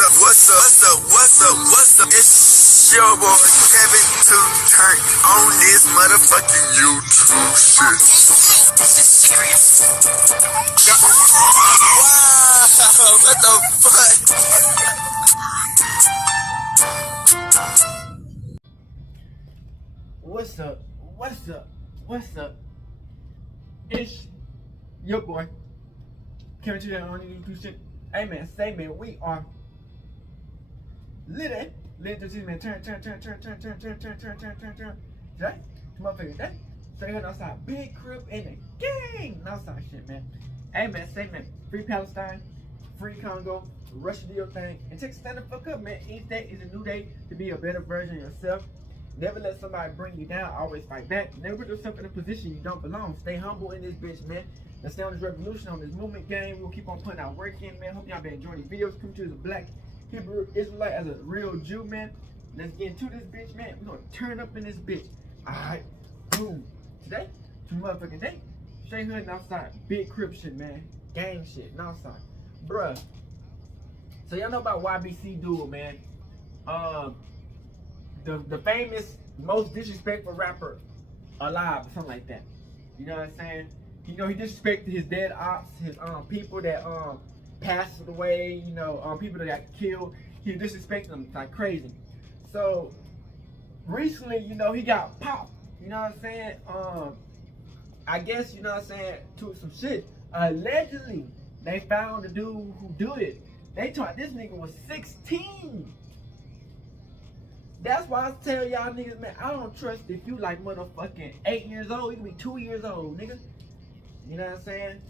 What's up? It's your boy Kevin to turn on this motherfucking YouTube shit. This is serious. Wow, what the fuck? What's up? It's your boy Kevin to turn on YouTube shit. Hey man, say man, we are Ller. Man, turn. Today, motherfuckers, that straight up outside, big crib in the gang, outside shit, man. Hey man, say man, free Palestine, free Congo, Russia do your thing, and take a stand the fuck up, man. Each day is a new day to be a better version of yourself. Never let somebody bring you down. Always fight back. Never put yourself in a position you don't belong. Stay humble in this bitch, man. Let's stay on this revolution, on this movement game. We'll keep on putting our work in, man. Hope y'all been enjoying these videos. Come to as a black Hebrew Israelite, as a real Jew, man. Let's get into this bitch, man. We're gonna turn up in this bitch. Alright, boom. Today, two motherfucking day. Straight hood and outside. Big crib shit, man. Gang shit and outside. Bruh. So y'all know about YBC Duel, man. The famous, most disrespectful rapper alive, or something like that. You know what I'm saying? You know, he disrespected his dead ops, his people that passed away, you know, people that got killed. He disrespected them like crazy. So recently, you know, he got popped. You know what I'm saying? I guess, you know what I'm saying, to some shit. Allegedly, they found the dude who did it. They thought this nigga was 16. That's why I tell y'all niggas, man, I don't trust if you like motherfucking 8 years old. You can be 2 years old, nigga. You know what I'm saying?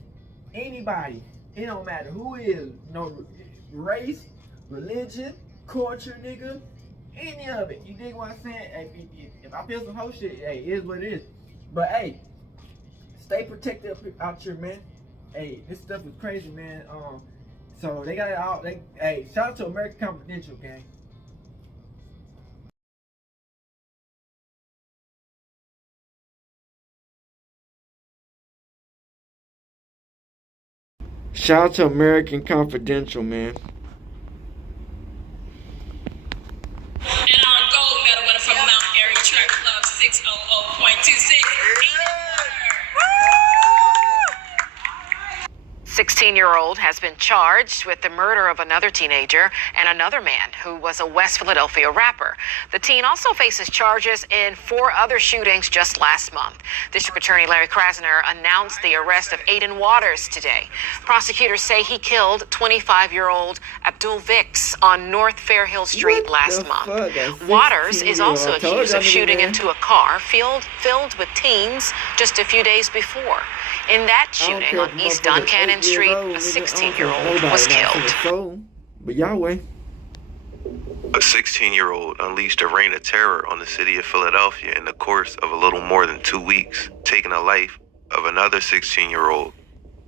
Anybody. It don't matter who it is. No race, religion, culture, nigga. Any of it. You dig what I'm saying? Hey, if I feel some whole shit, hey, it is what it is. But hey, stay protected out here, man. Hey, this stuff is crazy, man. So they got it out. Hey, shout out to American Confidential, gang. Shout out to American Confidential, man. And our gold medal winner from Mount Airy Track Club 600.26. 16-year-old has been charged with the murder of another teenager and another man who was a West Philadelphia rapper. The teen also faces charges in 4 other shootings just last month. District Attorney Ller announced the arrest of Aiden Waters today. Prosecutors say he killed 25-year-old Abdul Vix on North Fairhill Street last month. Waters is also accused of shooting into a car filled with teens just a few days before. In that shooting on East Duncannon Street, a 16-year-old was killed. But Yahweh. A 16-year-old unleashed a reign of terror on the city of Philadelphia in the course of a little more than 2 weeks, taking the life of another 16-year-old,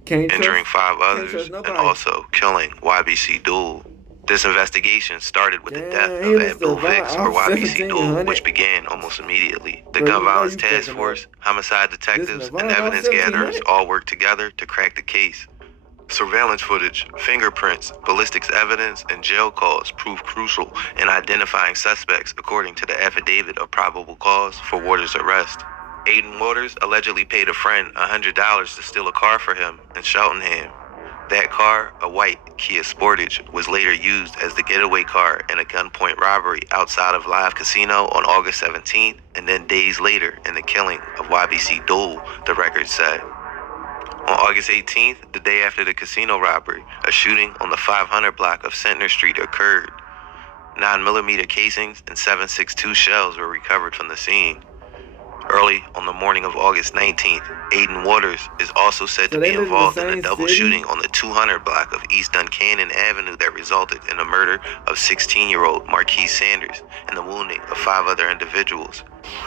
injuring 5 others, and also killing YBC Duel. This investigation started with the death of Abdul Vix, or YBC Duel, which began almost immediately. The Gun Violence Task Force, homicide detectives, and evidence gatherers all worked together to crack the case. Surveillance footage, fingerprints, ballistics evidence, and jail calls proved crucial in identifying suspects according to the affidavit of probable cause for Waters' arrest. Aiden Waters allegedly paid a friend $100 to steal a car for him in Cheltenham. That car, a white Kia Sportage, was later used as the getaway car in a gunpoint robbery outside of Live Casino on August 17th, and then days later in the killing of YBC Duel, the record said. On August 18th, the day after the casino robbery, a shooting on the 500 block of Center Street occurred. 9mm casings and .762 shells were recovered from the scene. Early on the morning of August 19th, Aiden Waters is also said to be involved in a double shooting on the 200 block of East Duncannon Avenue that resulted in the murder of 16-year-old Marquise Sanders and the wounding of 5 other individuals.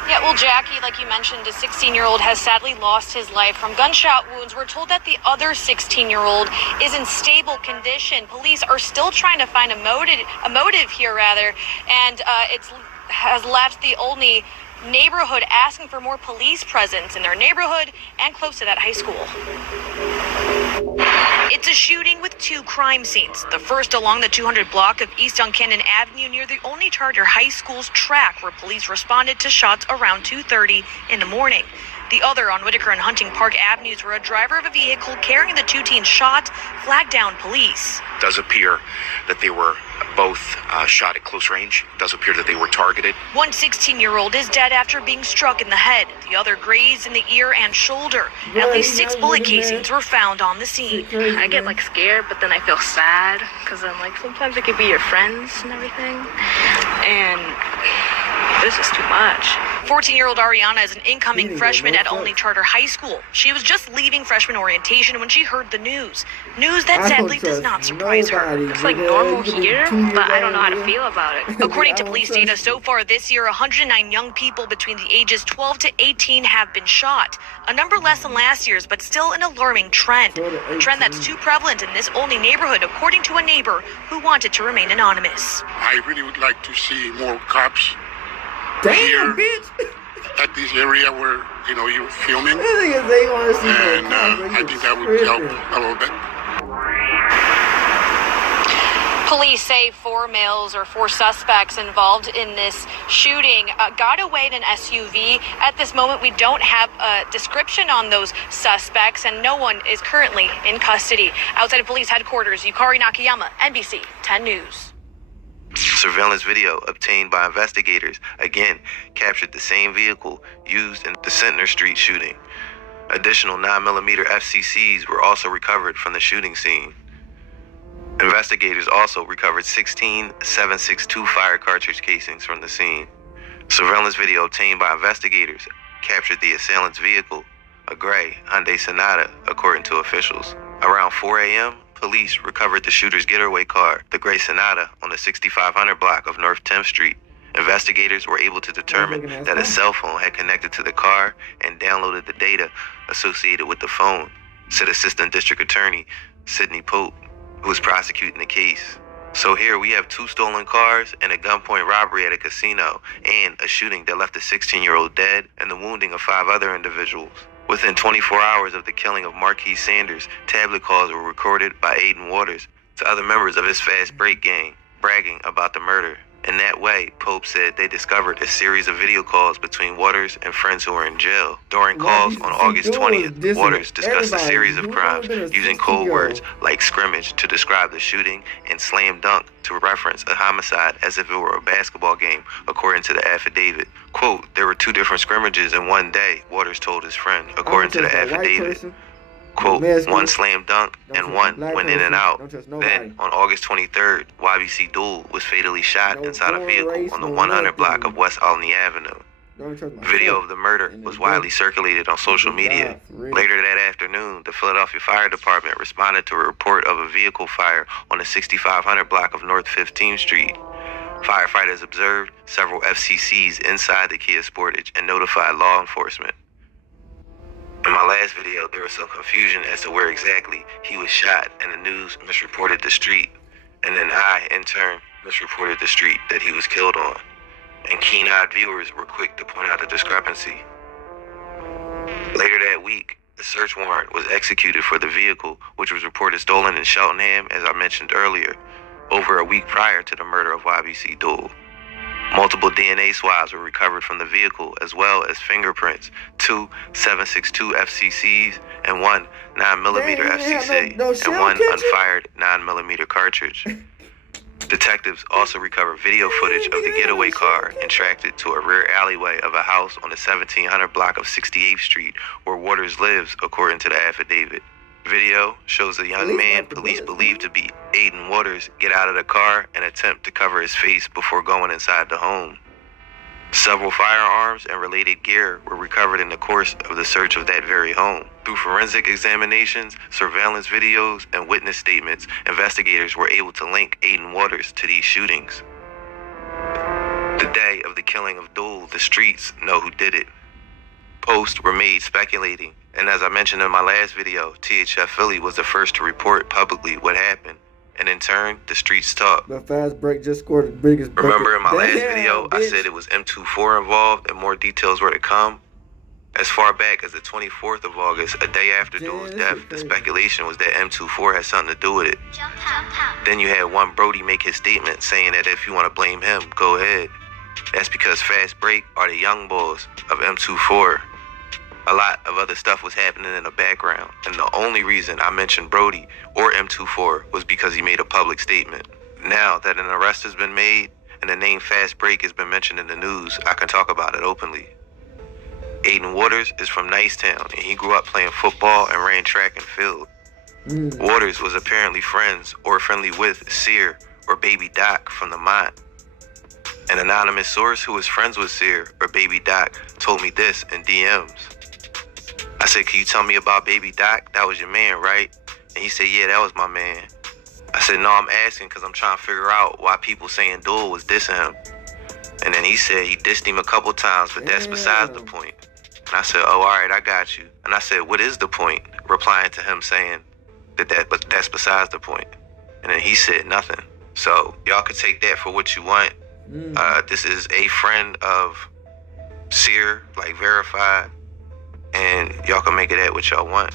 Yeah, well, Jackie, like you mentioned, a 16-year-old has sadly lost his life from gunshot wounds. We're told that the other 16-year-old is in stable condition. Police are still trying to find a motive here, and it has left the Olney neighborhood asking for more police presence in their neighborhood and close to that high school. It's a shooting with two crime scenes. The first along the 200 block of East Duncannon Avenue near the Only Charter High School's track, where police responded to shots around 2:30 in the morning. The other on Whitaker and Hunting Park Avenues, where a driver of a vehicle carrying the two teens shot flagged down police. It does appear that they were both shot at close range. It does appear that they were targeted. One 16-year-old is dead after being struck in the head. The other grazed in the ear and shoulder. At least 6 bullet casings were found on the scene. I get scared, but then I feel sad because then sometimes it could be your friends and everything. And this is too much. 14-year-old Ariana is an incoming freshman at Only Charter High School. She was just leaving freshman orientation when she heard the news. News that sadly does not surprise her. It's normal here, but I don't know how to feel about it. According to police data, so far this year, 109 young people between the ages 12 to 18 have been shot. A number less than last year's, but still an alarming trend. A trend that's too prevalent in this only neighborhood, according to a neighbor who wanted to remain anonymous. I really would like to see more cops Damn, bitch! at this area where, you're filming. This nigga say he want to see And I think that would help a little bit. Police say 4 males or 4 suspects involved in this shooting got away in an SUV. At this moment, we don't have a description on those suspects, and no one is currently in custody. Outside of police headquarters, Yukari Nakayama, NBC 10 News. Surveillance video obtained by investigators again captured the same vehicle used in the Centner Street shooting. Additional 9mm FCCs were also recovered from the shooting scene. Investigators also recovered 16 .762 fire cartridge casings from the scene. Surveillance video obtained by investigators captured the assailant's vehicle, a gray Hyundai Sonata, according to officials. Around 4 a.m., police recovered the shooter's getaway car, the gray Sonata, on the 6500 block of North 10th Street. Investigators were able to determine that a cell phone had connected to the car and downloaded the data associated with the phone, said Assistant District Attorney Sidney Pope, who was prosecuting the case. So here we have 2 stolen cars and a gunpoint robbery at a casino, and a shooting that left a 16-year-old dead and the wounding of 5 other individuals. Within 24 hours of the killing of Marquis Sanders, tablet calls were recorded by Aiden Waters to other members of his fast break gang, bragging about the murder. In that way, Pope said they discovered a series of video calls between Waters and friends who were in jail. During calls on August 20th, Waters discussed a series of crimes using code words like scrimmage to describe the shooting and slam dunk to reference a homicide as if it were a basketball game, according to the affidavit. Quote, there were 2 different scrimmages in one day, Waters told his friend, according to the affidavit. Quote, 1 slam dunk and 1 went in and out. Then, on August 23rd, YBC Duel was fatally shot inside a vehicle on the 100 block of West Albany Avenue. Video of the murder was widely circulated on social media. Later that afternoon, the Philadelphia Fire Department responded to a report of a vehicle fire on the 6500 block of North 15th Street. Firefighters observed several FCCs inside the Kia Sportage and notified law enforcement. In my last video, there was some confusion as to where exactly he was shot, and the news misreported the street. And then I, in turn, misreported the street that he was killed on. And keen-eyed viewers were quick to point out the discrepancy. Later that week, a search warrant was executed for the vehicle, which was reported stolen in Cheltenham, as I mentioned earlier, over a week prior to the murder of YBC Duel. Multiple DNA swabs were recovered from the vehicle, as well as fingerprints, 2 .762 FCCs, and 1 9mm FCC, and 1 unfired 9mm cartridge. Detectives also recovered video footage of the getaway car and tracked it to a rear alleyway of a house on the 1700 block of 68th Street, where Waters lives, according to the affidavit. Video shows a young man police believe to be Aiden Waters get out of the car and attempt to cover his face before going inside the home. Several firearms and related gear were recovered in the course of the search of that very home. Through forensic examinations, surveillance videos, and witness statements, investigators were able to link Aiden Waters to these shootings. The day of the killing of Duel, the streets know who did it. Posts were made speculating, and as I mentioned in my last video, THF Philly was the first to report publicly what happened, and in turn, the streets talked. The fast break just scored the biggest break. Remember in my last video, I said it was M24 involved and more details were to come? As far back as the 24th of August, a day after Duel's death, the speculation was that M24 had something to do with it. Then you had one Brody make his statement saying that if you want to blame him, go ahead. That's because Fast Break are the young boys of M24. A lot of other stuff was happening in the background, and the only reason I mentioned Brody or M24 was because he made a public statement. Now that an arrest has been made and the name Fast Break has been mentioned in the news, I can talk about it openly. Aiden Waters is from Nicetown, and he grew up playing football and ran track and field. Waters was apparently friends or friendly with Sear or Baby Doc from the Mont. An anonymous source who was friends with Sear or Baby Doc told me this in DMs. I said, can you tell me about Baby Doc? That was your man, right? And he said, yeah, that was my man. I said, no, I'm asking because I'm trying to figure out why people saying Duel was dissing him. And then he said he dissed him a couple times, but that's besides the point. And I said, oh, all right, I got you. And I said, what is the point? Replying to him saying but that's besides the point. And then he said nothing. So y'all could take that for what you want. This is a friend of Sear, like verified. And y'all can make it at what y'all want.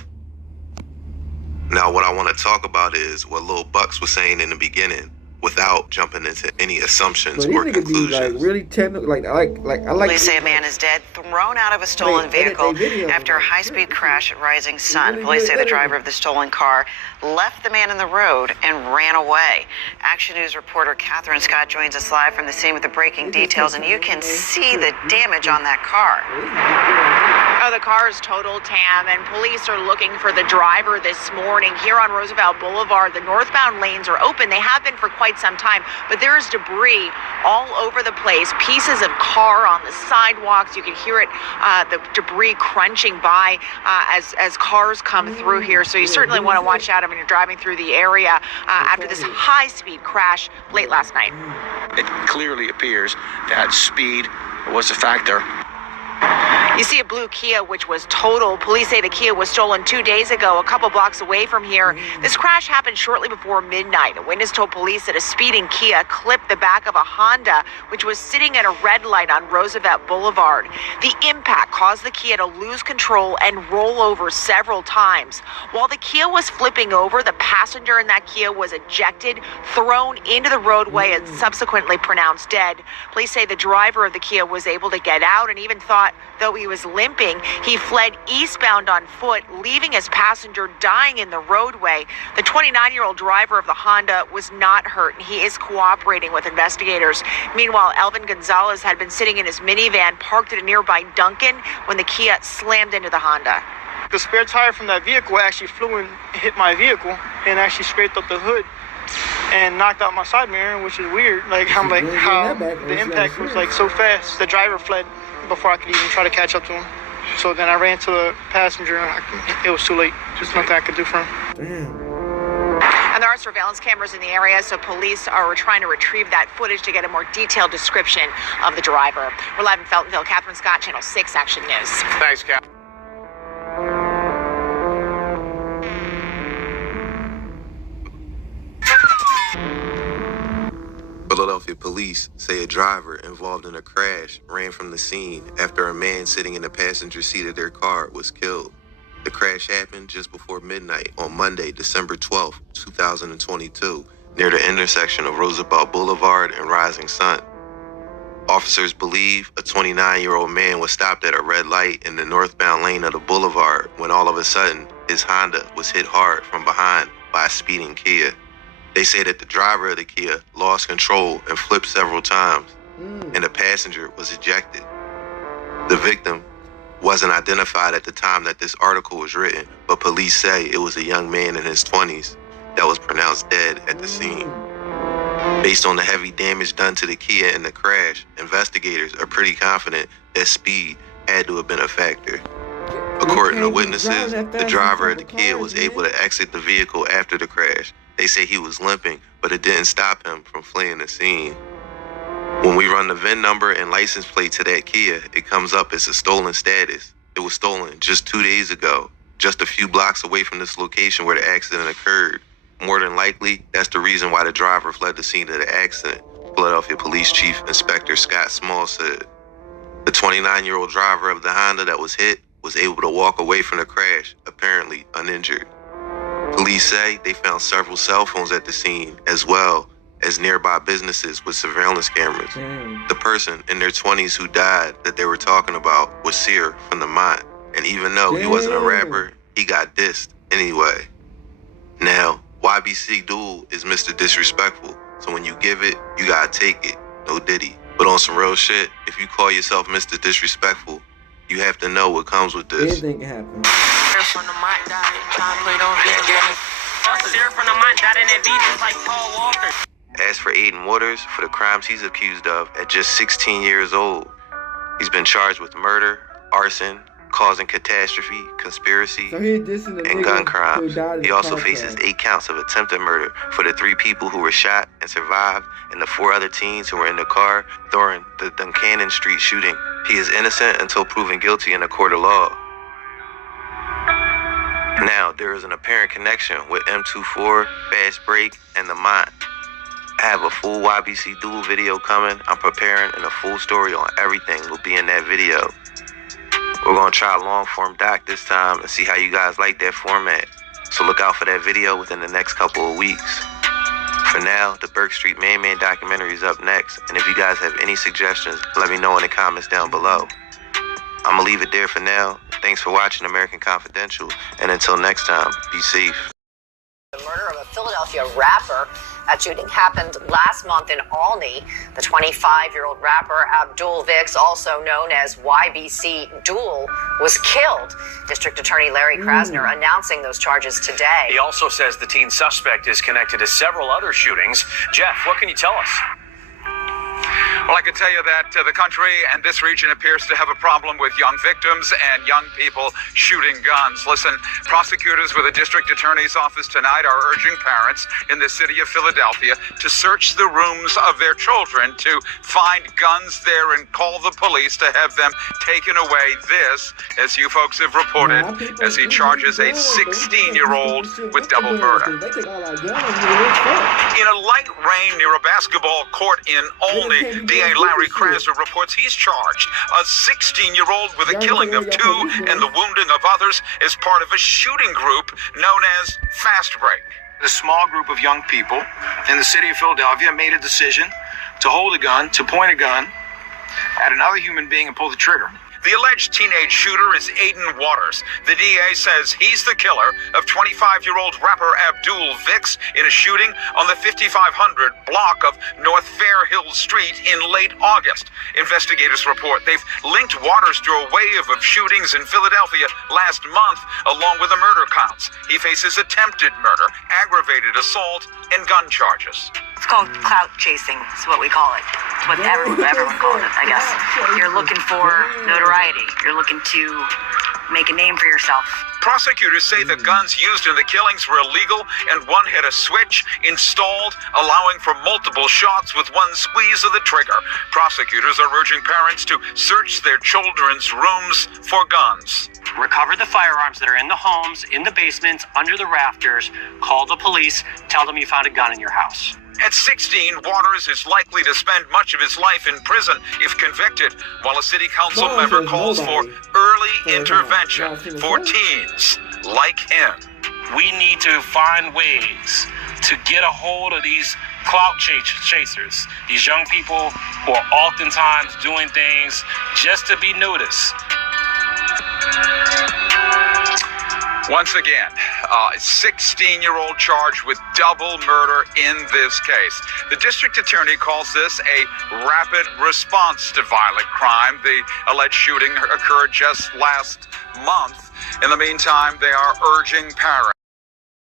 Now, what I want to talk about is what Lil Bucks was saying in the beginning, without jumping into any assumptions or conclusions. Like really technical. I like. Police say a man is dead, thrown out of a stolen vehicle after a high-speed crash at Rising Sun. Police say the driver of the stolen car left the man in the road and ran away. Action News reporter Catherine Scott joins us live from the scene with the breaking details, and you can see the damage on that car. Oh, the car is totaled, Tam, and police are looking for the driver this morning. Here on Roosevelt Boulevard, the northbound lanes are open. They have been for quite some time, but there is debris all over the place. Pieces of car on the sidewalks. You can hear it, the debris crunching by as cars come through here. So you certainly want to watch out when you're driving through the area after this high-speed crash late last night. It clearly appears that speed was a factor. You see a blue Kia, which was totaled. Police say the Kia was stolen 2 days ago, a couple blocks away from here. This crash happened shortly before midnight. A witness told police that a speeding Kia clipped the back of a Honda, which was sitting at a red light on Roosevelt Boulevard. The impact caused the Kia to lose control and roll over several times. While the Kia was flipping over, the passenger in that Kia was ejected, thrown into the roadway, and subsequently pronounced dead. Police say the driver of the Kia was able to get out and even thought, though he was limping, he fled eastbound on foot, leaving his passenger dying in the roadway. The 29-year-old driver of the Honda was not hurt, and he is cooperating with investigators. Meanwhile, Elvin Gonzalez had been sitting in his minivan parked at a nearby Dunkin' when the Kia slammed into the Honda. The spare tire from that vehicle actually flew and hit my vehicle and actually scraped up the hood and knocked out my side mirror, which is weird. I'm like, how the impact was so fast. The driver fled before I could even try to catch up to him. So then I ran to the passenger and it was too late. There's nothing I could do for him. And there are surveillance cameras in the area, so police are trying to retrieve that footage to get a more detailed description of the driver. We're live in Feltonville. Catherine Scott, Channel 6 Action News. Thanks, Cap. Philadelphia police say a driver involved in a crash ran from the scene after a man sitting in the passenger seat of their car was killed. The crash happened just before midnight on Monday, December 12, 2022, near the intersection of Roosevelt Boulevard and Rising Sun. Officers believe a 29-year-old man was stopped at a red light in the northbound lane of the boulevard when all of a sudden his Honda was hit hard from behind by a speeding Kia. They say that the driver of the Kia lost control and flipped several times, and the passenger was ejected. The victim wasn't identified at the time that this article was written, but police say it was a young man in his 20s that was pronounced dead at the scene. Based on the heavy damage done to the Kia in the crash, investigators are pretty confident that speed had to have been a factor. According to witnesses, the driver of the Kia was able to exit the vehicle after the crash. They say he was limping, but it didn't stop him from fleeing the scene. When we run the VIN number and license plate to that Kia, it comes up as a stolen status. It was stolen just 2 days ago, just a few blocks away from this location where the accident occurred. More than likely, that's the reason why the driver fled the scene of the accident, Philadelphia Police Chief Inspector Scott Small said. The 29-year-old driver of the Honda that was hit was able to walk away from the crash, apparently uninjured. Police say they found several cell phones at the scene, as well as nearby businesses with surveillance cameras. The person in their 20s who died that they were talking about was Sear from the Mont, and even though he wasn't a rapper, he got dissed anyway. Now, YBC Duel is Mr. Disrespectful, so when you give it, you gotta take it. No Diddy. But on some real shit, if you call yourself Mr. Disrespectful, you have to know what comes with this. Anything can happen. From the Mont died trying to play those big games. Sear from the Mont died in that beat just like Paul Walker. As for Aiden Waters, for the crimes he's accused of at just 16 years old, he's been charged with murder, arson, causing catastrophe, conspiracy, and gun crimes. He also faces 8 counts of attempted murder for the 3 people who were shot and survived, and the 4 other teens who were in the car during the Duncannon Street shooting. He is innocent until proven guilty in a court of law. Now, there is an apparent connection with M24, Fast Break, and the Mont. I have a full YBC Duel video coming. I'm preparing, and a full story on everything will be in that video. We're going to try a long-form doc this time and see how you guys like that format. So look out for that video within the next couple of weeks. For now, the Burke Street Man Man documentary is up next, and if you guys have any suggestions, let me know in the comments down below. I'm going to leave it there for now. Thanks for watching American Confidential, and until next time, be safe. The murder of a Philadelphia rapper. That shooting happened last month in Albany. The 25-year-old rapper Abdul Vix, also known as YBC Duel, was killed. District Attorney Larry Krasner announcing those charges today. He also says the teen suspect is connected to several other shootings. Jeff, what can you tell us? Well, I can tell you that the country and this region appears to have a problem with young victims and young people shooting guns. Listen, prosecutors with the district attorney's office tonight are urging parents in the city of Philadelphia to search the rooms of their children to find guns there and call the police to have them taken away. This, as you folks have reported, as he charges a 16-year-old with double murder. In a light rain near a basketball court in Albany, DA Larry Krasner reports he's charged a 16-year-old with the killing of 2 and the wounding of others as part of a shooting group known as Fast Break. A small group of young people in the city of Philadelphia made a decision to hold a gun, to point a gun at another human being and pull the trigger. The alleged teenage shooter is Aiden Waters. The DA says he's the killer of 25-year-old rapper Abdul Vix in a shooting on the 5500 block of North Fair Hill Street in late August. Investigators report they've linked Waters to a wave of shootings in Philadelphia last month, along with the murder counts. He faces attempted murder, aggravated assault, and gun charges. It's called clout chasing, is what we call it. It's what everyone calls it, I guess. You're looking for notoriety. You're looking to make a name for yourself. Prosecutors say the guns used in the killings were illegal, and one had a switch installed, allowing for multiple shots with one squeeze of the trigger. Prosecutors are urging parents to search their children's rooms for guns. Recover the firearms that are in the homes, in the basements, under the rafters. Call the police. Tell them you found a gun in your house. At 16, Waters is likely to spend much of his life in prison if convicted, while a city council member calls for early intervention for teens like him. We need to find ways to get a hold of these clout chasers, these young people who are oftentimes doing things just to be noticed. Once again, a 16-year-old charged with double murder in this case. The district attorney calls this a rapid response to violent crime. The alleged shooting occurred just last month. In the meantime, they are urging parents.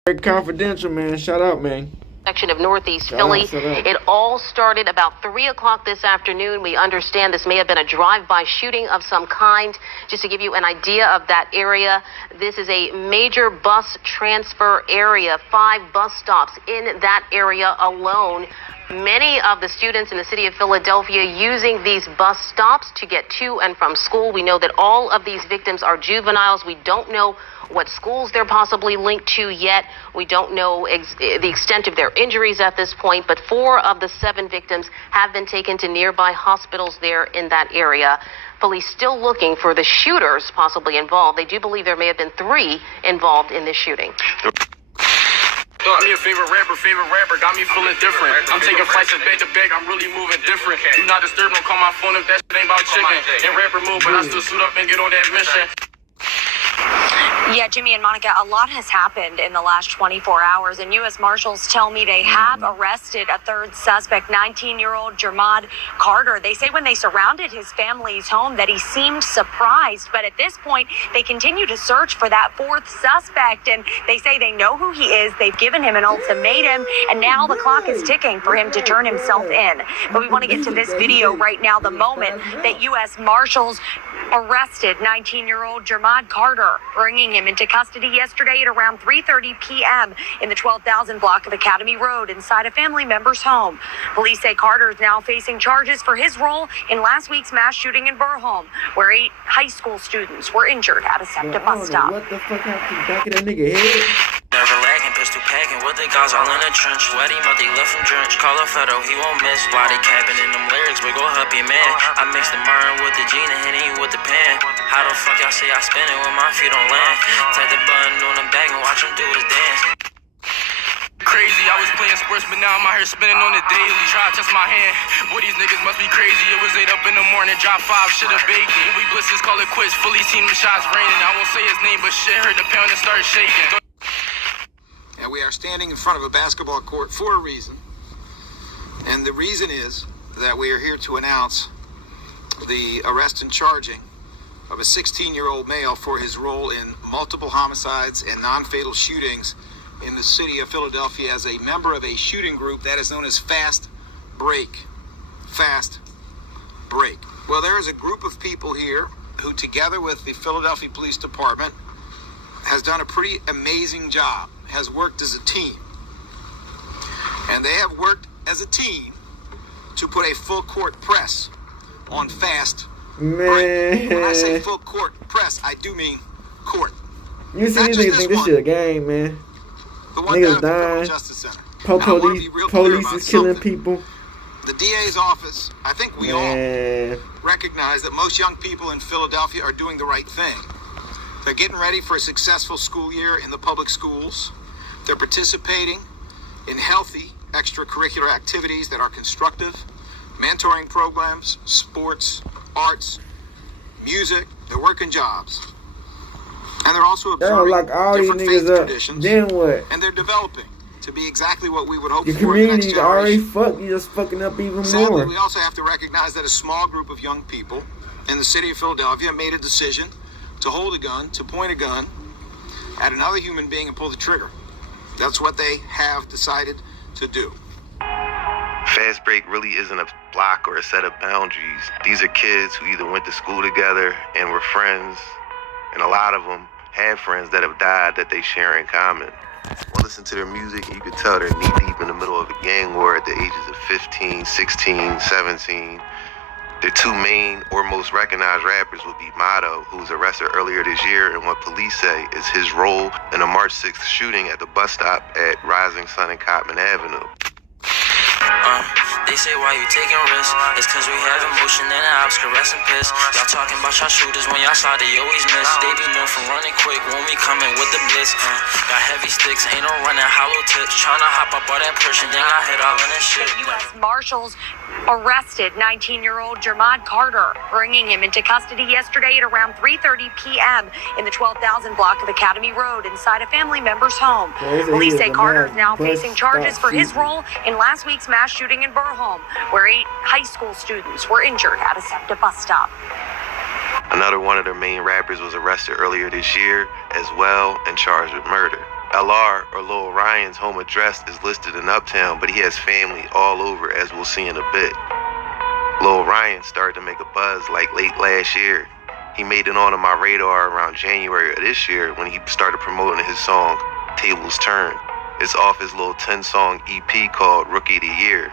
Very confidential, man. Shout out, man. Section of Northeast Philly. It all started about 3 o'clock this afternoon. We understand this may have been a drive-by shooting of some kind. Just to give you an idea of that area, this is a major bus transfer area. 5 bus stops in that area alone. Many of the students in the city of Philadelphia using these bus stops to get to and from school. We know that all of these victims are juveniles. We don't know what schools they're possibly linked to yet. We don't know the extent of their injuries at this point, but 4 of the 7 victims have been taken to nearby hospitals there in that area. Police still looking for the shooters possibly involved. They do believe there may have been 3 involved in this shooting. Got me a favorite rapper, got me feeling different. I'm taking flights from bed to bed, I'm really moving different. Do not disturb, don't call my phone if that shit ain't about chicken. In rapper move, but I still suit up and get on that mission. Yeah, Jimmy and Monica, a lot has happened in the last 24 hours, and U.S. Marshals tell me they have arrested a 3rd suspect, 19-year-old Jermad Carter. They say when they surrounded his family's home that he seemed surprised, but at this point, they continue to search for that 4th suspect, and they say they know who he is. They've given him an ultimatum, and now the clock is ticking for him to turn himself in. But we want to get to this video right now, the moment that U.S. Marshals arrested 19-year-old Jermad Carter, bringing him into custody yesterday at around 3:30 p.m. in the 12,000 block of Academy Road inside a family member's home. Police say Carter is now facing charges for his role in last week's mass shooting in Burholm, where 8 high school students were injured at a SEPTA bus stop. What the fuck happened to the back of that nigga head? Never lagging, pistol packing with the guys all in the trench. Sweaty mouth, they left him drenched. Call a Fetto, he won't miss. Body capping in them lyrics, but go help your man. I mix the burn with the gene and hitting you with the pan. How the fuck y'all say I spin it when my feet on land? Tap the button on the back and watch him do his dance. Crazy, I was playing sports, but now I'm out here spinning on the daily. Try to test my hand, boy, these niggas must be crazy. It was 8 up in the morning, drop 5, should've baked it. We blitzes, call it quits, fully team the shots raining. I won't say his name, but shit, heard the pound and start shaking. And we are standing in front of a basketball court for a reason. And the reason is that we are here to announce the arrest and charging of a 16-year-old male for his role in multiple homicides and non-fatal shootings in the city of Philadelphia as a member of a shooting group that is known as Fast Break. Fast Break. Well, there is a group of people here who, together with the Philadelphia Police Department, has done a pretty amazing job, has worked as a team. And they have worked as a team to put a full court press on Fast Break. When I say full court press, I do mean court. You see these niggas think this shit a game, man. Niggas dying. Police is killing people. The DA's office, I think we all recognize that most young people in Philadelphia are doing the right thing. They're getting ready for a successful school year in the public schools. They're participating in healthy extracurricular activities that are constructive, mentoring programs, sports, arts, music. They're working jobs. And they're also observing different faith traditions. Then what? And they're developing to be exactly what we would hope the for in the next community already generation. fucked. You just fucking up even Sadly, more. we also have to recognize that a small group of young people in the city of Philadelphia made a decision to hold a gun, to point a gun at another human being and pull the trigger. That's what they have decided to do. Fast Break really isn't a block or a set of boundaries. These are kids who either went to school together and were friends, and a lot of them have friends that have died that they share in common. Well, listen to their music and you can tell they're knee-deep in the middle of a gang war at the ages of 15, 16, 17. Their 2 main or most recognized rappers would be Motto, who was arrested earlier this year in what police say is his role in a March 6th shooting at the bus stop at Rising Sun and Cotman Avenue. They say why you taking risks? It's cause we have emotion and the ops caress and piss. Y'all talking about y'all shooters when y'all slide, they always miss. They be known for running quick when we coming with the blitz. Got heavy sticks, ain't no running hollow tips. Tryna hop up all that push and then I hit all in that shit. U.S. Marshals arrested 19-year-old Jermad Carter, bringing him into custody yesterday at around 3:30 p.m. in the 12,000 block of Academy Road inside a family member's home. Police say Carter is now facing charges for his role in last week's mass shooting in Burholm, where 8 high school students were injured at a SEPTA bus stop. Another one of their main rappers was arrested earlier this year as well and charged with murder. Ller, or Lil Ryan's home address is listed in Uptown, but he has family all over, as we'll see in a bit. Lil Ryan started to make a buzz like late last year. He made it onto my radar around January of this year when he started promoting his song, Tables Turn. It's off his little 10-song EP called Rookie of the Year.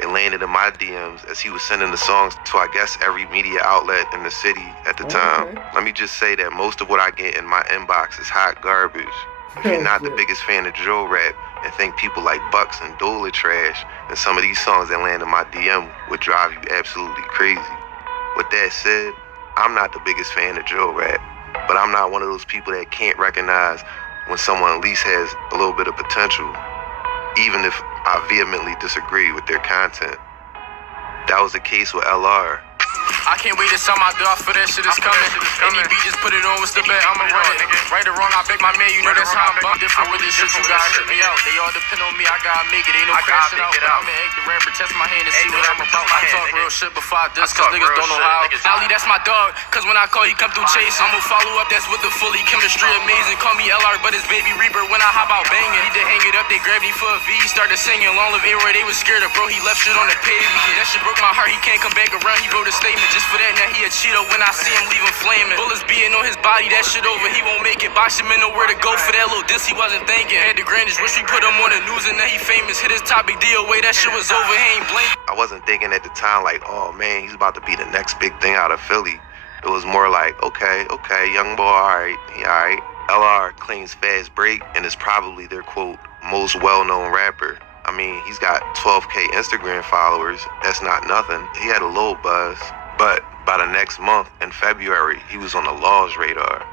It landed in my DMs as he was sending the songs to, I guess, every media outlet in the city at the time. Let me just say that most of what I get in my inbox is hot garbage. If you're not the biggest fan of drill rap and think people like Bucks and Dole are trash, then some of these songs that land in my DM would drive you absolutely crazy. With that said, I'm not the biggest fan of drill rap, but I'm not one of those people that can't recognize when someone at least has a little bit of potential, even if I vehemently disagree with their content. That was the case with Ller. I can't wait to sell my dog for that shit is coming. Any beat, just put it on, what's the bet? I'ma run it. Right or wrong, I beg my man, you know that's how I'm bumped. Different with this shit, you gotta hit me out. They all depend on me, I gotta make it. Ain't no crashing out. I'ma egg the rapper, test my hand and see what I'm about. I talk real shit before I diss, cause niggas don't know how. Ali, that's my dog, cause when I call, he come through chasing. I'ma follow up, that's with the fully chemistry amazing. Call me Ller, but it's Baby Reaper when I hop out banging. Need to hang it up, they grabbed me for a V. Started singing, long live A-Roy, they was scared of bro, he left shit on the pavement. That shit broke my heart, he can't come back around, he wrote a statement. Just for that, now he a Cheeto when I see him leave him flaming. Bullets beating on his body, that shit over, he won't make it. Box him in nowhere to go for that little diss he wasn't thinking. Had the grandest, wish we put him on the news and now he famous. Hit his topic deal away, that shit was over, he ain't blink. I wasn't thinking at the time like, oh man, he's about to be the next big thing out of Philly. It was more like, okay, young boy, alright, he alright. Ller claims Fast Break and is probably their, quote, most well-known rapper. I mean, he's got 12K Instagram followers. That's not nothing. He had a little buzz. But by the next month, in February, he was on the law's radar.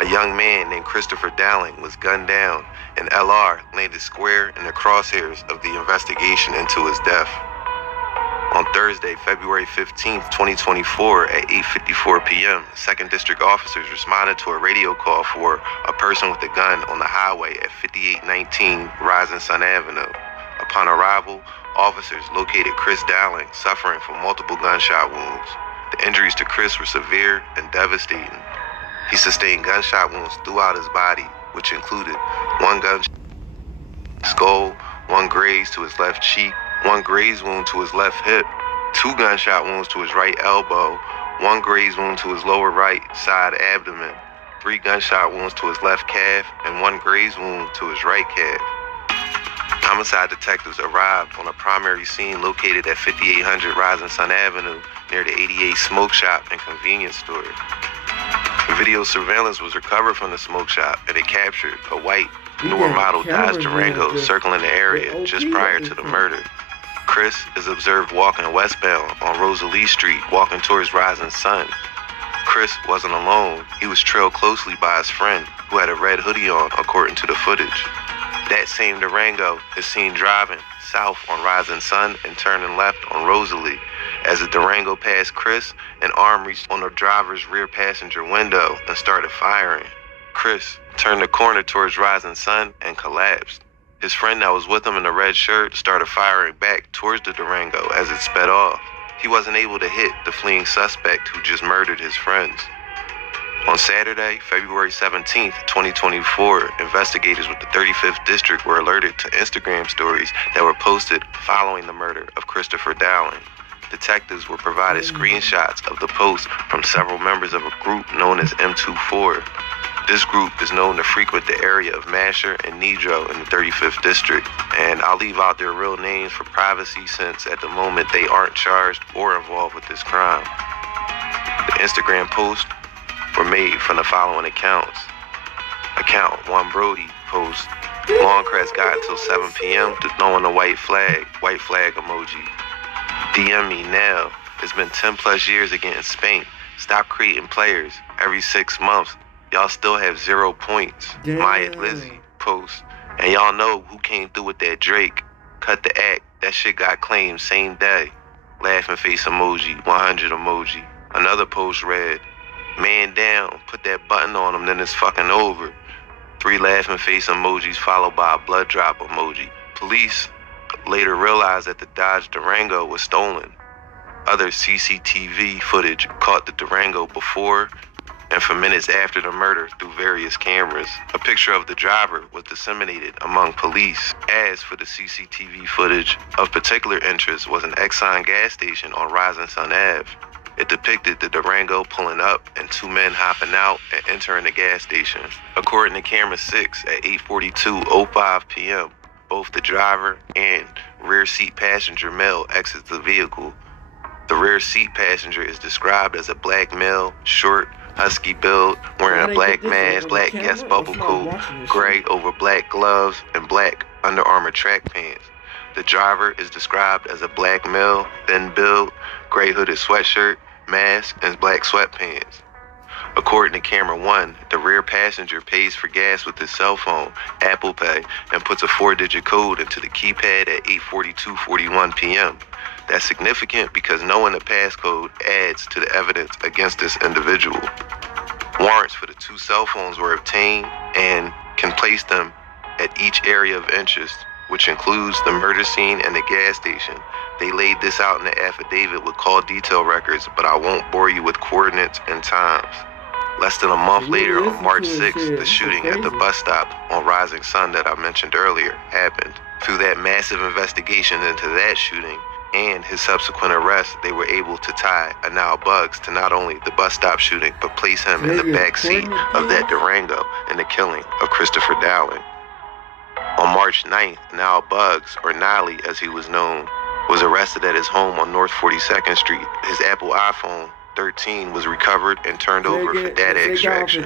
A young man named Christopher Dowling was gunned down, and Ller landed square in the crosshairs of the investigation into his death. On Thursday, February 15th, 2024, at 8:54 p.m., 2nd District officers responded to a radio call for a person with a gun on the highway at 5819 Rising Sun Avenue. Upon arrival, officers located Chris Dowling, suffering from multiple gunshot wounds. The injuries to Chris were severe and devastating. He sustained gunshot wounds throughout his body, which included one gunshot to his skull, one graze to his left cheek, one graze wound to his left hip, 2 gunshot wounds to his right elbow, 1 graze wound to his lower right side abdomen, 3 gunshot wounds to his left calf, and 1 graze wound to his right calf. Homicide detectives arrived on a primary scene located at 5800 Rising Sun Avenue near the 88 Smoke Shop and Convenience Store. Video surveillance was recovered from the smoke shop, and it captured a white, newer model Dodge Durango circling the area just prior to the murder. Chris is observed walking westbound on Rosalie Street, walking towards Rising Sun. Chris wasn't alone. He was trailed closely by his friend, who had a red hoodie on, according to the footage. That same Durango is seen driving south on Rising Sun and turning left on Rosalie. As the Durango passed Chris, an arm reached on the driver's rear passenger window and started firing. Chris turned the corner towards Rising Sun and collapsed. His friend that was with him in the red shirt started firing back towards the Durango as it sped off. He wasn't able to hit the fleeing suspect who just murdered his friends. On Saturday, February 17th, 2024, investigators with the 35th District were alerted to Instagram stories that were posted following the murder of Christopher Dowling. Detectives were provided screenshots of the posts from several members of a group known as M24. This group is known to frequent the area of Masher and Nidro in the 35th District, and I'll leave out their real names for privacy since at the moment they aren't charged or involved with this crime. The Instagram posts were made from the following accounts. Account 1 Brody post, Longcrest got until 7 p.m. to throwing the white flag emoji. DM me now. It's been 10 plus years of getting spanked. Stop creating players every 6 months. Y'all still have 0 points. Damn. Maya Lizzie post. And y'all know who came through with that Drake. Cut the act. That shit got claimed same day. Laughing face emoji. 100 emoji. Another post read, man down. Put that button on him, then it's fucking over. 3 laughing face emojis followed by a blood drop emoji. Police later realized that the Dodge Durango was stolen. Other CCTV footage caught the Durango before and for minutes after the murder through various cameras. A picture of the driver was disseminated among police. As for the CCTV footage, of particular interest was an Exxon gas station on Rising Sun Ave. It depicted the Durango pulling up and two men hopping out and entering the gas station. According to camera 6, at 8:42:05 p.m., both the driver and rear seat passenger male exits the vehicle. The rear seat passenger is described as a black male, short, husky build, wearing a black mask, black Guess bubble coat, gray over black gloves, and black Under Armour track pants. The driver is described as a black male, thin build, gray hooded sweatshirt, mask, and black sweatpants. According to camera 1, the rear passenger pays for gas with his cell phone, Apple Pay, and puts a 4-digit code into the keypad at 8:42:41 p.m. That's significant because knowing the passcode adds to the evidence against this individual. Warrants for the two cell phones were obtained and can place them at each area of interest, which includes the murder scene and the gas station. They laid this out in the affidavit with call detail records, but I won't bore you with coordinates and times. Less than a month later, on March 6th, the shooting at the bus stop on Rising Sun that I mentioned earlier happened. Through that massive investigation into that shooting and his subsequent arrest, they were able to tie Anal Buggs to not only the bus stop shooting, but place him in the back seat of that Durango in the killing of Christopher Dowling. On March 9th, Anal Buggs, or Nolly as he was known, was arrested at his home on North 42nd Street. His Apple iPhone 13 was recovered and turned over for data extraction.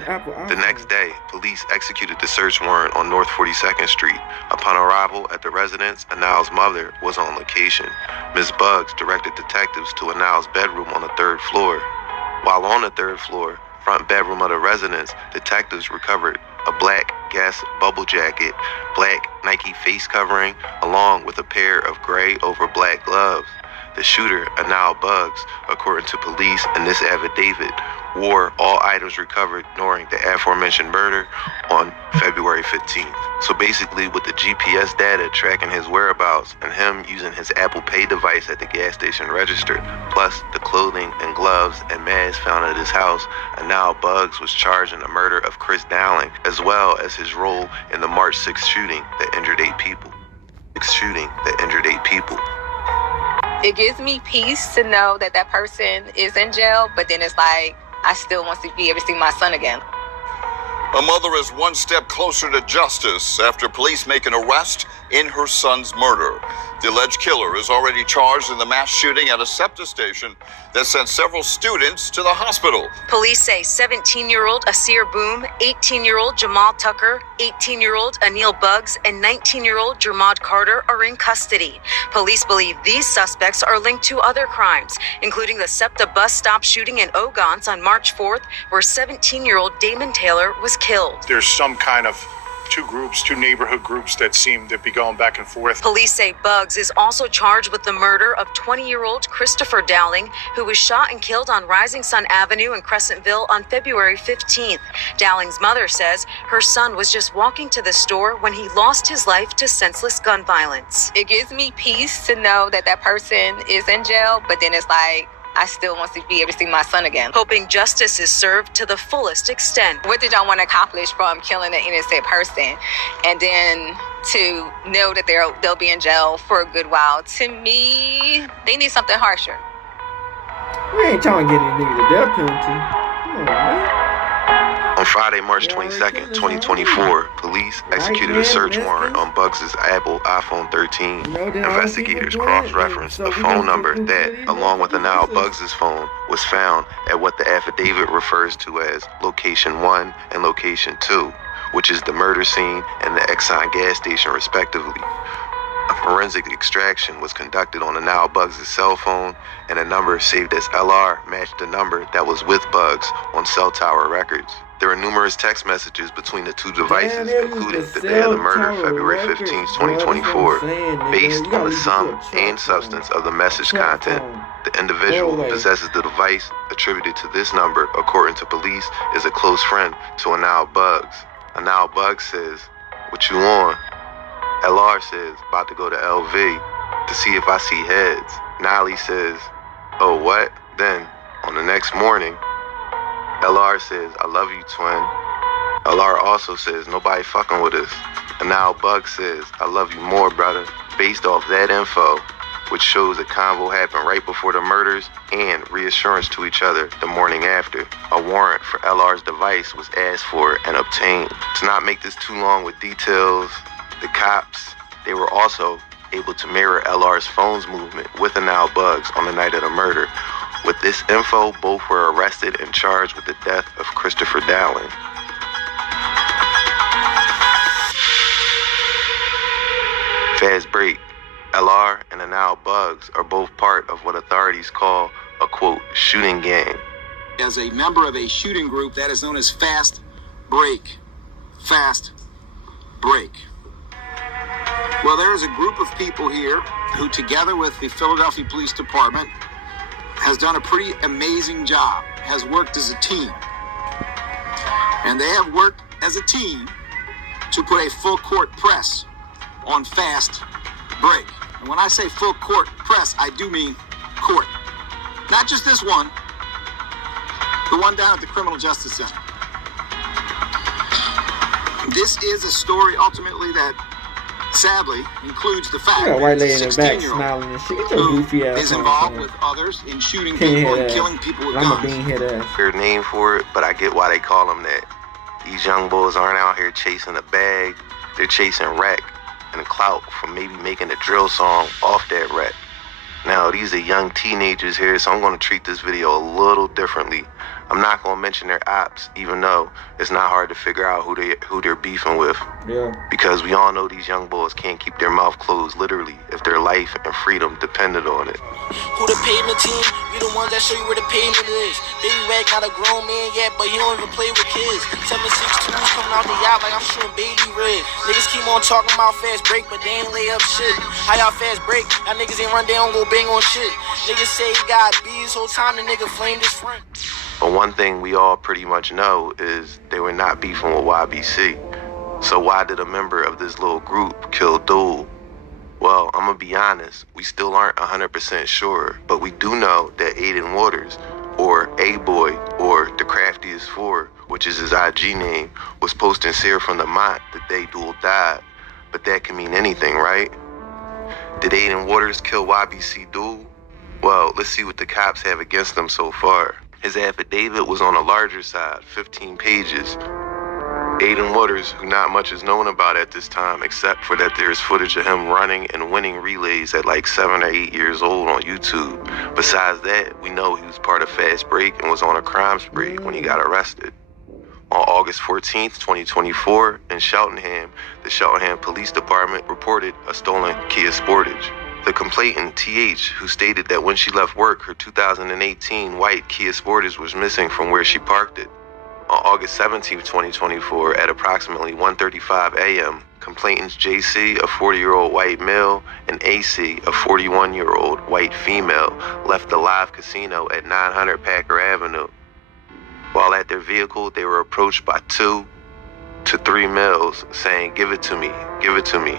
The next day, police executed the search warrant on North 42nd Street. Upon arrival at the residence, Anal's mother was on location. Ms. Buggs directed detectives to Anal's bedroom on the 3rd floor. While on the 3rd floor, front bedroom of the residence, detectives recovered a black Guess bubble jacket, black Nike face covering, along with a pair of gray over black gloves. The shooter, Anal Buggs, according to police in this affidavit, wore all items recovered during the aforementioned murder on February 15th. So basically, with the GPS data tracking his whereabouts and him using his Apple Pay device at the gas station register, plus the clothing and gloves and mask found at his house, Anal Buggs was charged in the murder of Chris Dowling, as well as his role in the March 6th shooting that injured 8 people. It gives me peace to know that that person is in jail, but then it's like, I still want to be able to see my son again. A mother is one step closer to justice after police make an arrest in her son's murder. The alleged killer is already charged in the mass shooting at a SEPTA station that sent several students to the hospital. Police say 17-year-old Asir Boom, 18-year-old Jamal Tucker, 18-year-old Anil Buggs, and 19-year-old Jermad Carter are in custody. Police believe these suspects are linked to other crimes, including the SEPTA bus stop shooting in Ogons on March 4th, where 17-year-old Damon Taylor was killed. There's some kind of two neighborhood groups that seem to be going back and forth. Police say Buggs is also charged with the murder of 20-year-old Christopher Dowling, who was shot and killed on Rising Sun Avenue in Crescentville on February 15th. Dowling's mother says her son was just walking to the store when he lost his life to senseless gun violence. It gives me peace to know that that person is in jail, but then it's like, I still want to be able to see my son again. Hoping justice is served to the fullest extent. What did y'all want to accomplish from killing an innocent person? And then to know that they'll be in jail for a good while. To me, they need something harsher. We ain't trying to get any nigga to death penalty. Come on, man. On Friday, March 22nd, 2024, police executed a search warrant on Buggs' Apple iPhone 13. Investigators cross-referenced a phone number that, along with Anal Buggs' phone, was found at what the affidavit refers to as Location 1 and Location 2, which is the murder scene and the Exxon gas station, respectively. A forensic extraction was conducted on Anal Buggs' cell phone, and a number saved as Ller matched the number that was with Buggs on cell tower records. There are numerous text messages between the two devices, including the day of the murder, February 15, 2024. Based on the sum and substance of the message content, the individual who possesses the device attributed to this number, according to police, is a close friend to Anal Buggs. Anal Buggs says, "What you on?" Ller says, "About to go to LV to see if I see heads." Nolly says, "Oh, what?" Then, on the next morning, Ller says, "I love you, twin." Ller also says, "Nobody fucking with us." And now Buggs says, "I love you more, brother." Based off that info, which shows a convo happened right before the murders and reassurance to each other the morning after. A warrant for Ller's device was asked for and obtained. To not make this too long with details, the cops, they were also able to mirror Ller's phone's movement with Anil Buggs on the night of the murder. With this info, both were arrested and charged with the death of Christopher Dowling. Fast break. Ller and Anil Buggs are both part of what authorities call a, quote, shooting gang. As a member of a shooting group that is known as Fast Break. Fast Break. Well, there is a group of people here who, together with the Philadelphia Police Department, has done a pretty amazing job, has worked as a team. And they have worked as a team to put a full court press on Fast Break. And when I say full court press, I do mean court. Not just this one, the one down at the Criminal Justice Center. This is a story ultimately that sadly includes the fact that white lady a in the back 16-year-old smiling and shit. Get your goofy ass is on involved somewhere. with others in shooting Can't people hear and that. killing people with I'm a guns. bean head ass. Their name for it, but I get why they call them that. These young boys aren't out here chasing a bag. They're chasing wreck and clout from maybe making a drill song off that wreck. Now, these are young teenagers here, so I'm going to treat this video a little differently. I'm not going to mention their ops, even though it's not hard to figure out who they're beefing with. Yeah. Because we all know these young boys can't keep their mouth closed, literally, if their life and freedom depended on it. Who the pavement team? We the ones that show you where the pavement is. Baby Rag not a grown man yet, but he don't even play with kids. 7.62s coming out the yacht like I'm shooting baby red. Niggas keep on talking about fast break, but they ain't lay up shit. How y'all fast break? Y'all niggas ain't run down, go bang on shit. Niggas say he got bees, whole time the nigga flamed his friend. But one thing we all pretty much know is they were not beefing with YBC. So why did a member of this little group kill Dole? Well, I'm gonna be honest, we still aren't 100% sure, but we do know that Aiden Waters, or A-Boy, or The Craftiest Four, which is his IG name, was posting Sear from the Mont the day Dole died. But that can mean anything, right? Did Aiden Waters kill YBC Dole? Well, let's see what the cops have against him so far. His affidavit was on a larger side, 15 pages. Aiden Waters, who not much is known about at this time, except for that there's footage of him running and winning relays at like 7 or 8 years old on YouTube. Besides that, we know he was part of Fast Break and was on a crime spree when he got arrested. On August 14th, 2024, in Cheltenham, the Cheltenham Police Department reported a stolen Kia Sportage. The complainant, TH, who stated that when she left work, her 2018 white Kia Sportage was missing from where she parked it. On August 17, 2024, at approximately 1:35 a.m., complainants JC, a 40-year-old white male, and AC, a 41-year-old white female, left the Live Casino at 900 Packer Avenue. While at their vehicle, they were approached by 2 to 3 males saying, "Give it to me, give it to me."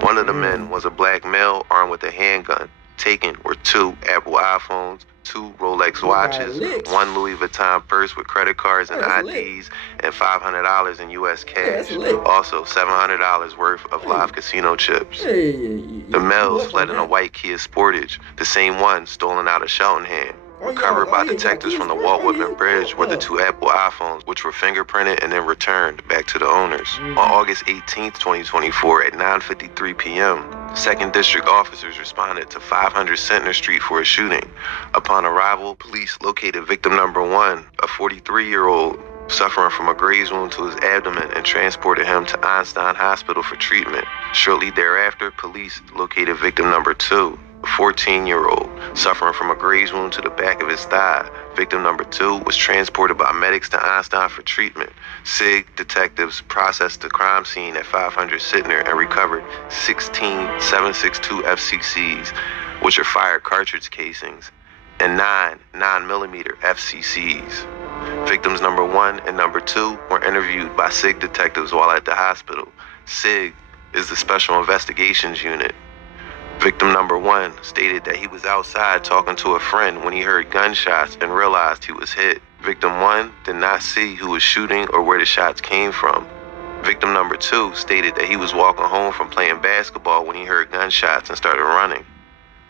One of the men was a black male armed with a handgun. Taken were 2 Apple iPhones, 2 Rolex watches, 1 Louis Vuitton purse with credit cards and IDs, and $500 in U.S. cash. Also, $700 worth of Live Casino chips. The males fled in a white Kia Sportage, the same one stolen out of Cheltenham. Recovered by detectives from the Walt Whitman Bridge were the 2 Apple iPhones, which were fingerprinted and then returned back to the owners. On August 18th, 2024, at 9:53 p.m., 2nd District officers responded to 500 Centner Street for a shooting. Upon arrival, police located victim number 1, a 43-year-old, suffering from a graze wound to his abdomen, and transported him to Einstein Hospital for treatment. Shortly thereafter, police located victim number 2, a 14-year-old, suffering from a graze wound to the back of his thigh. Victim number 2 was transported by medics to Einstein for treatment. SIG detectives processed the crime scene at 500 Sittner and recovered 16 7.62 FCCs, which are fired cartridge casings, and 9 9mm FCCs. Victims number 1 and number 2 were interviewed by SIG detectives while at the hospital. SIG is the Special Investigations Unit. Victim number 1 stated that he was outside talking to a friend when he heard gunshots and realized he was hit. Victim 1 did not see who was shooting or where the shots came from. Victim number 2 stated that he was walking home from playing basketball when he heard gunshots and started running.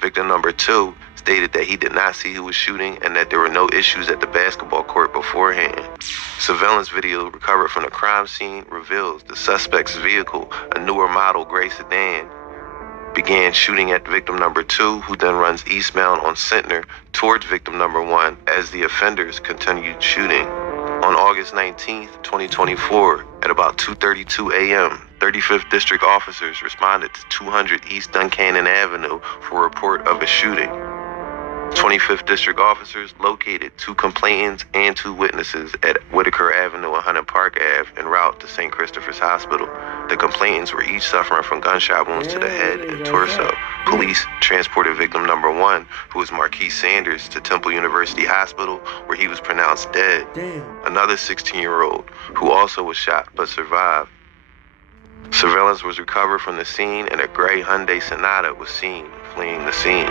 Victim number 2 stated that he did not see who was shooting and that there were no issues at the basketball court beforehand. Surveillance video recovered from the crime scene reveals the suspect's vehicle, a newer model gray sedan, began shooting at victim number 2, who then runs eastbound on Centner towards victim number 1 as the offenders continued shooting. On August 19th, 2024, at about 2:32 a.m., 35th District officers responded to 200 East Duncannon Avenue for a report of a shooting. 25th District officers located 2 complainants and 2 witnesses at Whitaker Avenue and Hunter Park Ave en route to St. Christopher's Hospital. The complainants were each suffering from gunshot wounds to the head and torso. Police transported victim number 1, who was Marquise Sanders, to Temple University Hospital, where he was pronounced dead. Another 16-year-old, who also was shot but survived. Surveillance was recovered from the scene, and a gray Hyundai Sonata was seen fleeing the scene.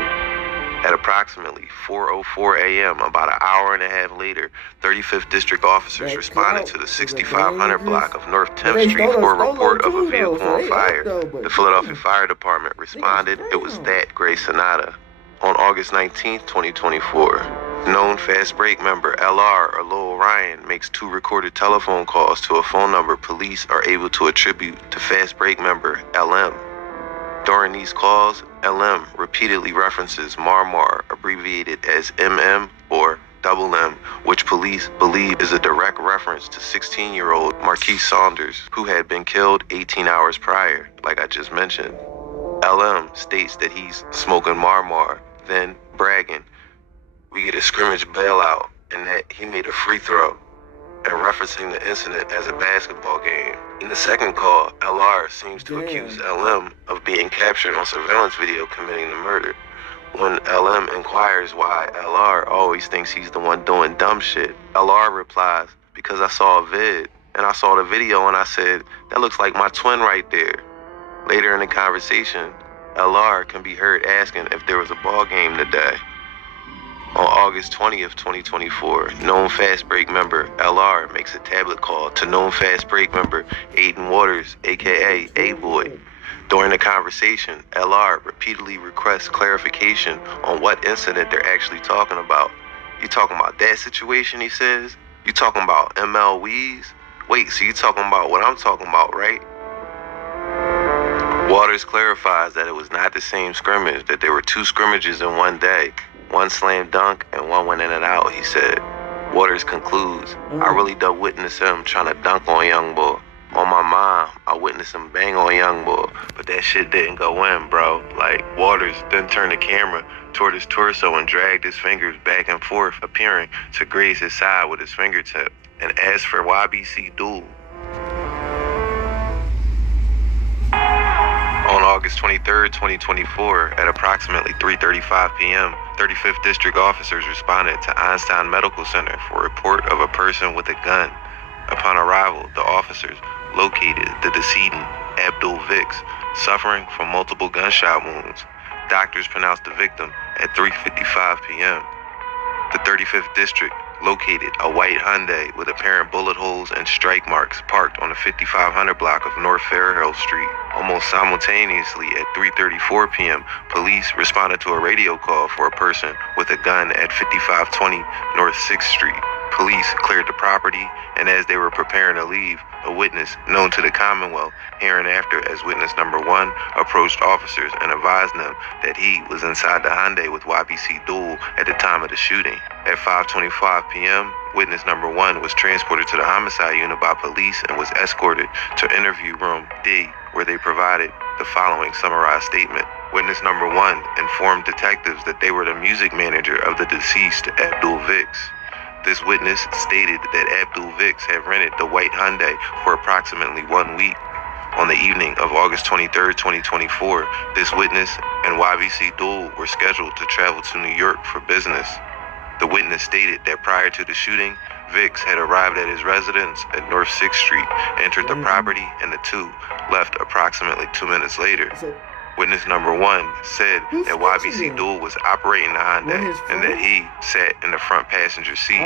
At approximately 4:04 a.m., about an hour and a half later, 35th District officers responded to the 6500 block of North 10th Street for a report of a vehicle on fire. The Philadelphia Fire Department responded it was that gray Sonata. On August 19th, 2024, known fast break member Ller or Lil Ryan makes 2 recorded telephone calls to a phone number police are able to attribute to fast break member LM. During these calls, LM repeatedly references Marmar, abbreviated as MM or Double M, which police believe is a direct reference to 16-year-old Marquise Saunders, who had been killed 18 hours prior, like I just mentioned. LM states that he's smoking Marmar, then bragging, "We get a scrimmage bailout," and that he made a free throw, and referencing the incident as a basketball game. In the second call, Ller seems to accuse LM of being captured on surveillance video committing the murder. When LM inquires why Ller always thinks he's the one doing dumb shit, Ller replies, "Because I saw a vid, and I saw the video and I said, that looks like my twin right there." Later in the conversation, Ller can be heard asking if there was a ball game today. On August 20th, 2024, known fast break member Ller makes a tablet call to known fast break member Aiden Waters, aka A-Boy. During the conversation, Ller repeatedly requests clarification on what incident they're actually talking about. "You talking about that situation," he says? "You talking about ML Weez? Wait, so you talking about what I'm talking about, right?" Waters clarifies that it was not the same scrimmage, that there were 2 scrimmages in one day. One slam dunk and one went in and out, he said. Waters concludes, "I really don't witness him trying to dunk on young boy. On my mom, I witnessed him bang on young boy, but that shit didn't go in, bro." Like, Waters then turned the camera toward his torso and dragged his fingers back and forth, appearing to graze his side with his fingertip. And as for YBC Duel, on August 23rd, 2024, at approximately 3:35 p.m., 35th District officers responded to Einstein Medical Center for a report of a person with a gun. Upon arrival, the officers located the decedent, Abdul Vicks, suffering from multiple gunshot wounds. Doctors pronounced the victim at 3:55 p.m. The 35th District located a white Hyundai with apparent bullet holes and strike marks parked on the 5500 block of North Fairhill Street. Almost simultaneously at 3:34 p.m., police responded to a radio call for a person with a gun at 5520 North 6th Street. Police cleared the property, and as they were preparing to leave, a witness known to the Commonwealth, hereinafter as witness number 1, approached officers and advised them that he was inside the Hyundai with YBC Duel at the time of the shooting. At 5:25 p.m., witness number 1 was transported to the homicide unit by police and was escorted to interview room D, where they provided the following summarized statement. Witness number 1 informed detectives that they were the music manager of the deceased Abdul Vicks. This witness stated that Abdul Vicks had rented the white Hyundai for approximately 1 week. On the evening of August 23rd, 2024, this witness and YBC Duel were scheduled to travel to New York for business. The witness stated that prior to the shooting, Vicks had arrived at his residence at North 6th Street, entered the property, and the two left approximately 2 minutes later. Witness number 1 said that YBC Duel was operating the Hyundai and that he sat in the front passenger seat.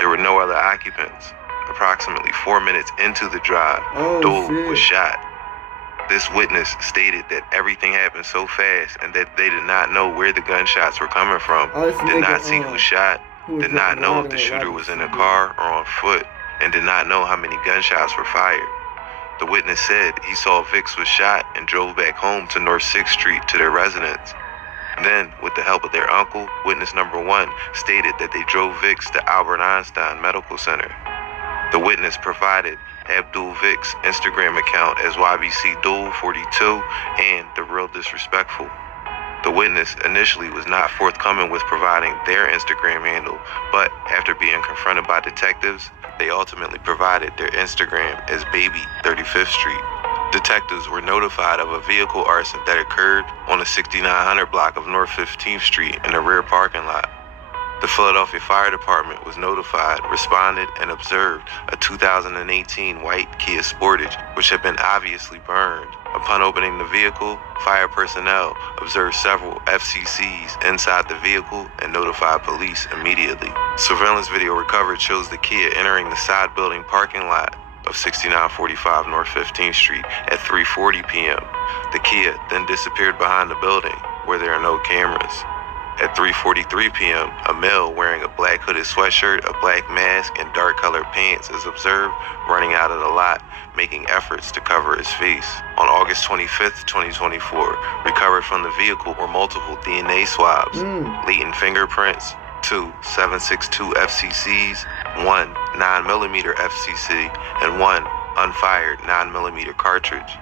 There were no other occupants. Approximately 4 minutes into the drive, Duel was shot. This witness stated that everything happened so fast and that they did not know where the gunshots were coming from, did not see who shot, did not know if the shooter was in a car or on foot, and did not know how many gunshots were fired. The witness said he saw Vicks was shot and drove back home to North 6th Street to their residence. Then, with the help of their uncle, witness number 1 stated that they drove Vicks to Albert Einstein Medical Center. The witness provided Abdul Vic's Instagram account as YBC-Dul42 and The Real Disrespectful. The witness initially was not forthcoming with providing their Instagram handle, but after being confronted by detectives, they ultimately provided their Instagram as Baby 35th Street. Detectives were notified of a vehicle arson that occurred on the 6900 block of North 15th Street in the rear parking lot. The Philadelphia Fire Department was notified, responded, and observed a 2018 white Kia Sportage, which had been obviously burned. Upon opening the vehicle, fire personnel observed several FCCs inside the vehicle and notified police immediately. Surveillance video recovered shows the Kia entering the side building parking lot of 6945 North 15th Street at 3:40 p.m. The Kia then disappeared behind the building, where there are no cameras. At 3:43 p.m., a male wearing a black hooded sweatshirt, a black mask, and dark-colored pants is observed running out of the lot, making efforts to cover his face. On August 25th, 2024, recovered from the vehicle were multiple DNA swabs, latent fingerprints, 2 7.62 FCCs, 1 9mm FCC, and 1 unfired 9mm cartridge.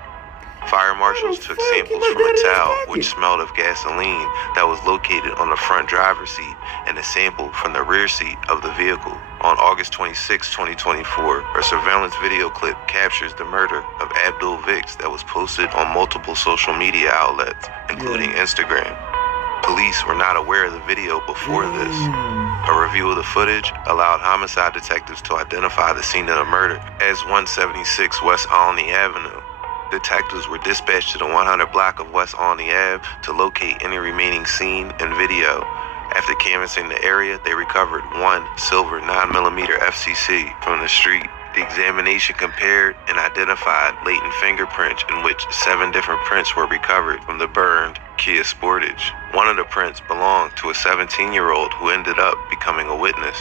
Fire marshals took samples from a towel which smelled of gasoline that was located on the front driver's seat and a sample from the rear seat of the vehicle. On August 26, 2024, a surveillance video clip captures the murder of Abdul Vicks that was posted on multiple social media outlets, including Instagram. Police were not aware of the video before this. A review of the footage allowed homicide detectives to identify the scene of the murder as 176 West Alney Avenue. Detectives were dispatched to the 100 block of West Alney Ave to locate any remaining scene and video. After canvassing the area, they recovered 1 silver 9mm FCC from the street. The examination compared and identified latent fingerprints in which 7 different prints were recovered from the burned Kia Sportage. One of the prints belonged to a 17-year-old who ended up becoming a witness.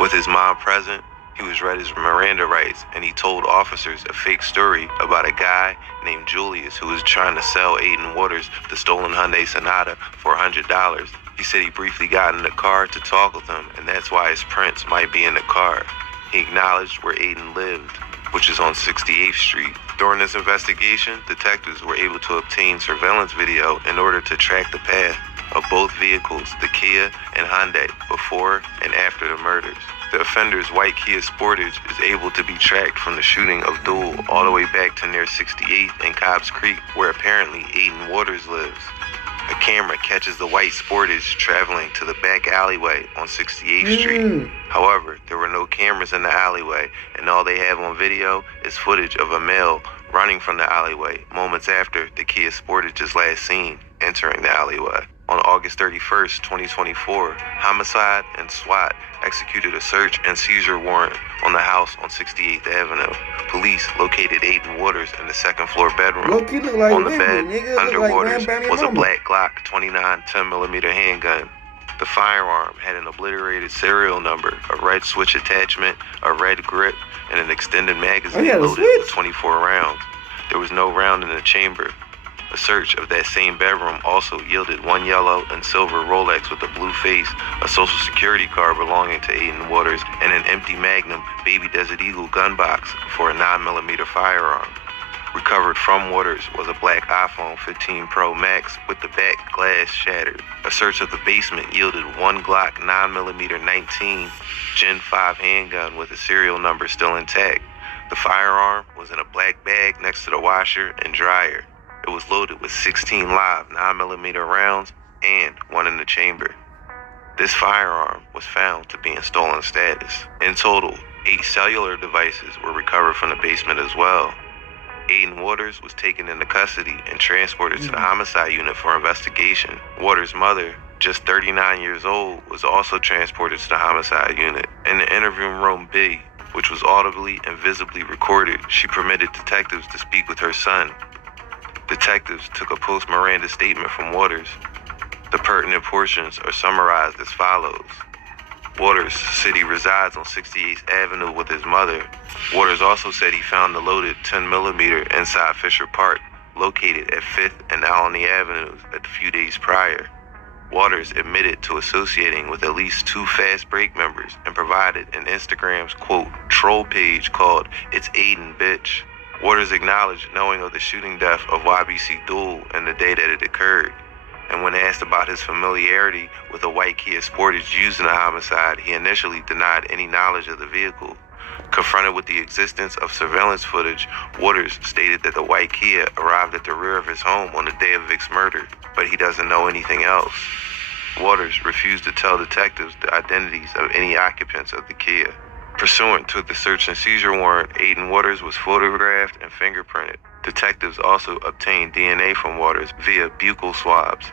With his mom present, he was read his Miranda rights, and he told officers a fake story about a guy named Julius who was trying to sell Aiden Waters the stolen Hyundai Sonata for $100. He said he briefly got in the car to talk with him, and that's why his prints might be in the car. He acknowledged where Aiden lived, which is on 68th Street. During this investigation, detectives were able to obtain surveillance video in order to track the path of both vehicles, the Kia and Hyundai, before and after the murders. The offender's white Kia Sportage is able to be tracked from the shooting of Dul all the way back to near 68th and Cobbs Creek, where apparently Aiden Waters lives. A camera catches the white Sportage traveling to the back alleyway on 68th Street. However, there were no cameras in the alleyway, and all they have on video is footage of a male running from the alleyway moments after the Kia Sportage is last seen entering the alleyway. On August 31st, 2024, Homicide and SWAT executed a search and seizure warrant on the house on 68th Avenue. Police located Aiden Waters in the second-floor bedroom. Like on the bed, nigga. under like Waters, was a black Glock 29 10mm handgun. The firearm had an obliterated serial number, a red switch attachment, a red grip, and an extended magazine loaded with 24 rounds. There was no round in the chamber. A search of that same bedroom also yielded 1 yellow and silver Rolex with a blue face, a social security card belonging to Aiden Waters, and an empty Magnum Baby Desert Eagle gun box for a 9mm firearm. Recovered from Waters was a black iPhone 15 Pro Max with the back glass shattered. A search of the basement yielded 1 Glock 9mm 19 Gen 5 handgun with the serial number still intact. The firearm was in a black bag next to the washer and dryer. It was loaded with 16 live 9mm rounds and 1 in the chamber. This firearm was found to be in stolen status. In total, 8 cellular devices were recovered from the basement as well. Aiden Waters was taken into custody and transported to the homicide unit for investigation. Waters' mother, just 39 years old, was also transported to the homicide unit. In the interview room B, which was audibly and visibly recorded, she permitted detectives to speak with her son. Detectives took a post-Miranda statement from Waters. The pertinent portions are summarized as follows. Waters said he resides on 68th Avenue with his mother. Waters also said he found the loaded 10mm inside Fisher Park, located at 5th and Alany Avenues, a few days prior. Waters admitted to associating with at least 2 Fast Break members and provided an Instagram's, quote, troll page called It's Aiden Bitch. Waters acknowledged knowing of the shooting death of YBC Duel and the day that it occurred. And when asked about his familiarity with a white Kia Sportage used in the homicide, he initially denied any knowledge of the vehicle. Confronted with the existence of surveillance footage, Waters stated that the white Kia arrived at the rear of his home on the day of Vic's murder, but he doesn't know anything else. Waters refused to tell detectives the identities of any occupants of the Kia. Pursuant to the search and seizure warrant, Aiden Waters was photographed and fingerprinted. Detectives also obtained DNA from Waters via buccal swabs.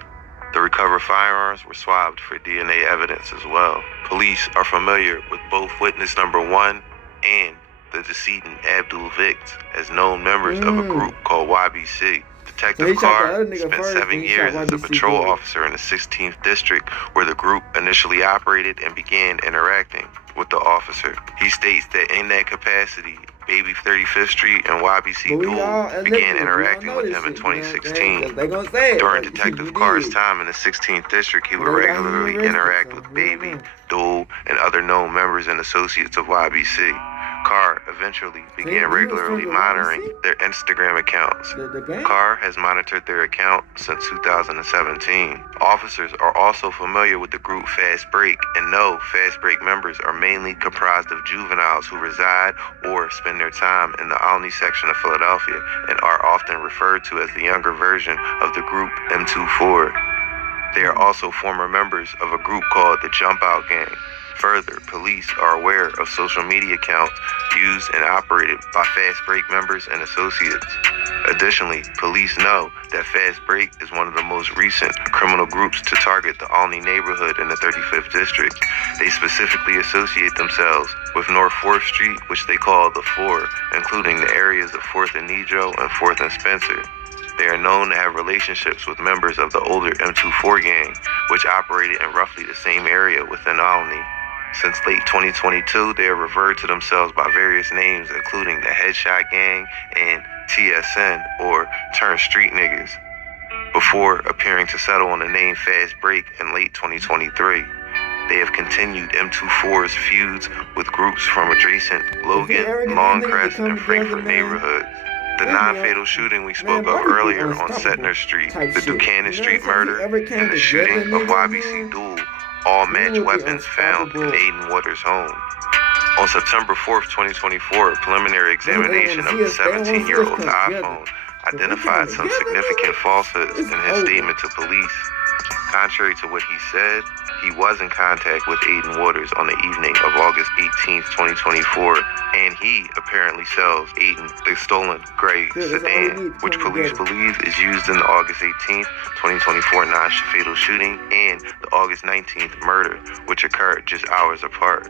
The recovered firearms were swabbed for DNA evidence as well. Police are familiar with both witness number 1 and the decedent Abdul Vicks as known members of a group called YBC. Detective Carr spent 7 years as a patrol officer in the 16th District, where the group initially operated and began interacting with the officer. He states that in that capacity, Baby 35th Street and YBC Duel began interacting with him in 2016. During Detective Carr's time in the 16th District, he would regularly interact with Baby, Duel, and other known members and associates of YBC. Carr eventually began regularly monitoring their Instagram accounts. Carr has monitored their account since 2017. Officers are also familiar with the group Fast Break and know Fast Break members are mainly comprised of juveniles who reside or spend their time in the Alany section of Philadelphia and are often referred to as the younger version of the group M24. They are also former members of a group called the Jump Out Gang. Further, police are aware of social media accounts used and operated by Fast Break members and associates. Additionally, police know that Fast Break is one of the most recent criminal groups to target the Alany neighborhood in the 35th District. They specifically associate themselves with North 4th Street, which they call the Four, including the areas of 4th and Nijo and 4th and Spencer. They are known to have relationships with members of the older M24 gang, which operated in roughly the same area within Alany. Since late 2022, they have referred to themselves by various names, including the Headshot Gang and TSN, or Turn Street Niggas, before appearing to settle on the name Fast Break in late 2023. They have continued M24's feuds with groups from adjacent Logan, Longcrest, and Frankfurt neighborhoods. The non-fatal shooting we spoke of earlier on Setner Street, the Buchanan Street murder, and the shooting of YBC Duel all match weapons found in Aiden Waters' home. On September 4th, 2024, a preliminary examination of the 17-year-old's iPhone identified some significant falsehoods in his statement to police. Contrary to what he said, he was in contact with Aiden Waters on the evening of August 18th, 2024, and he apparently sells Aiden the stolen gray sedan, which police believe is used in the August 18th, 2024 non-fatal shooting and the August 19th murder, which occurred just hours apart.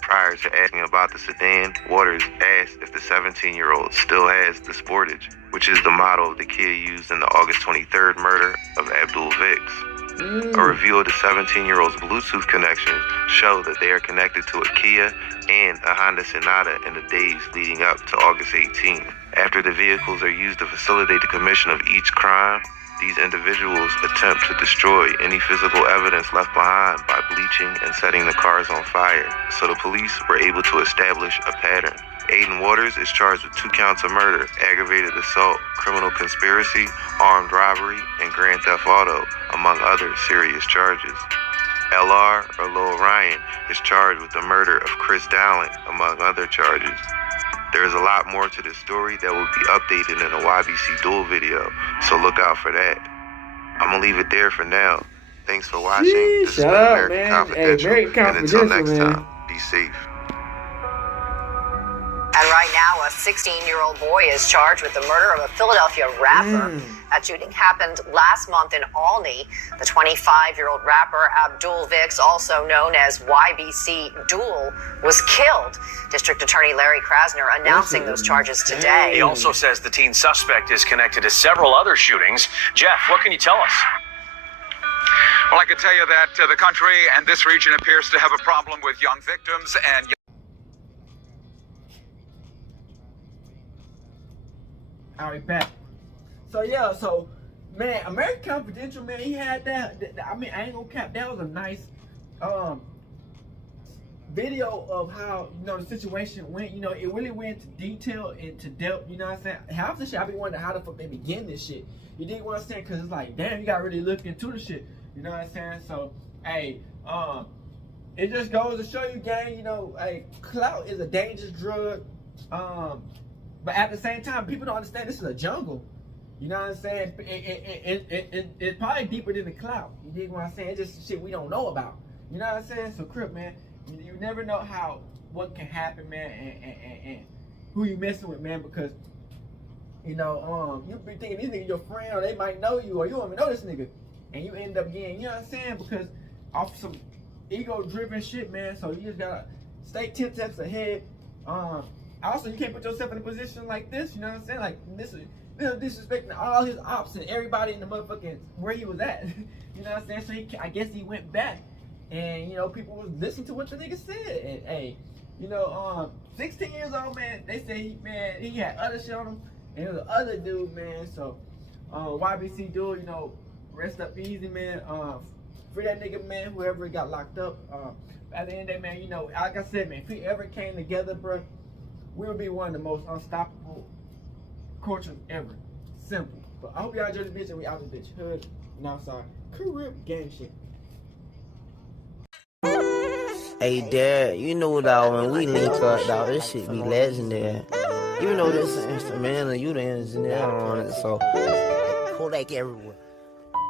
Prior to asking about the sedan, Waters asked if the 17-year-old still has the Sportage, which is the model of the Kia used in the August 23rd murder of Abdul Vicks. A review of the 17-year-old's Bluetooth connections show that they are connected to a Kia and a Honda Sonata in the days leading up to August 18th. After the vehicles are used to facilitate the commission of each crime, these individuals attempt to destroy any physical evidence left behind by bleaching and setting the cars on fire, so the police were able to establish a pattern. Aiden Waters is charged with 2 counts of murder, aggravated assault, criminal conspiracy, armed robbery, and grand theft auto, among other serious charges. Ller, or Lil Ryan, is charged with the murder of Chris Dowling, among other charges. There is a lot more to this story that will be updated in the YBC Duel video, so look out for that. I'm gonna leave it there for now. Thanks for watching. This has been American Confidential, and until next time, be safe. And right now, a 16-year-old boy is charged with the murder of a Philadelphia rapper That shooting happened last month in Alney. The 25-year-old rapper Abdul Vix, also known as YBC Duel, was killed. District Attorney Larry Krasner announcing those charges today. He also says the teen suspect is connected to several other shootings. Jeff, what can you tell us? Well, I can tell you that the country and this region appears to have a problem with young victims and All right, back. So yeah, so man, American Confidential, man, he had that. I mean, I ain't gonna cap. That was a nice video of how, you know, the situation went. You know, it really went into detail, into depth. You know what I'm saying? Half the shit I be wondering how the fuck they begin this shit. You dig what I'm saying? Cause it's like, damn, you gotta really look into the shit. You know what I'm saying? So, hey, it just goes to show you, gang. You know, hey, clout is a dangerous drug. But at the same time, people don't understand this is a jungle. You know what I'm saying? It's probably deeper than the clout. You dig what I'm saying? It's just shit we don't know about. You know what I'm saying? So, Crip, man, you never know what can happen, man, and who you messing with, man, because, you know, you be thinking this nigga your friend, or they might know you, or you don't even know this nigga, and you end up getting, you know what I'm saying? Because off some ego-driven shit, man. So you just gotta stay 10 steps ahead. Also, you can't put yourself in a position like this, you know what I'm saying? Like, this is disrespecting all his ops and everybody in the motherfucking where he was at. You know what I'm saying? So I guess he went back, and, you know, people was listening to what the nigga said. And, hey, you know, 16 years old, man, they say, he had other shit on him, and there was other dude, man. So, YBC dude, you know, rest up easy, man. Free that nigga, man, whoever got locked up. At the end of the day, man, you know, like I said, man, if we ever came together, bro, we would be one of the most unstoppable cultures ever. Simple. But I hope y'all enjoyed this bitch, and we out this bitch. Hood, Northside, Carib gang shit. Hey, Dad, you know, dog, when we link up, dog, this shit be legendary. You know this instrumental, you the engineer on it, so Kodak everywhere.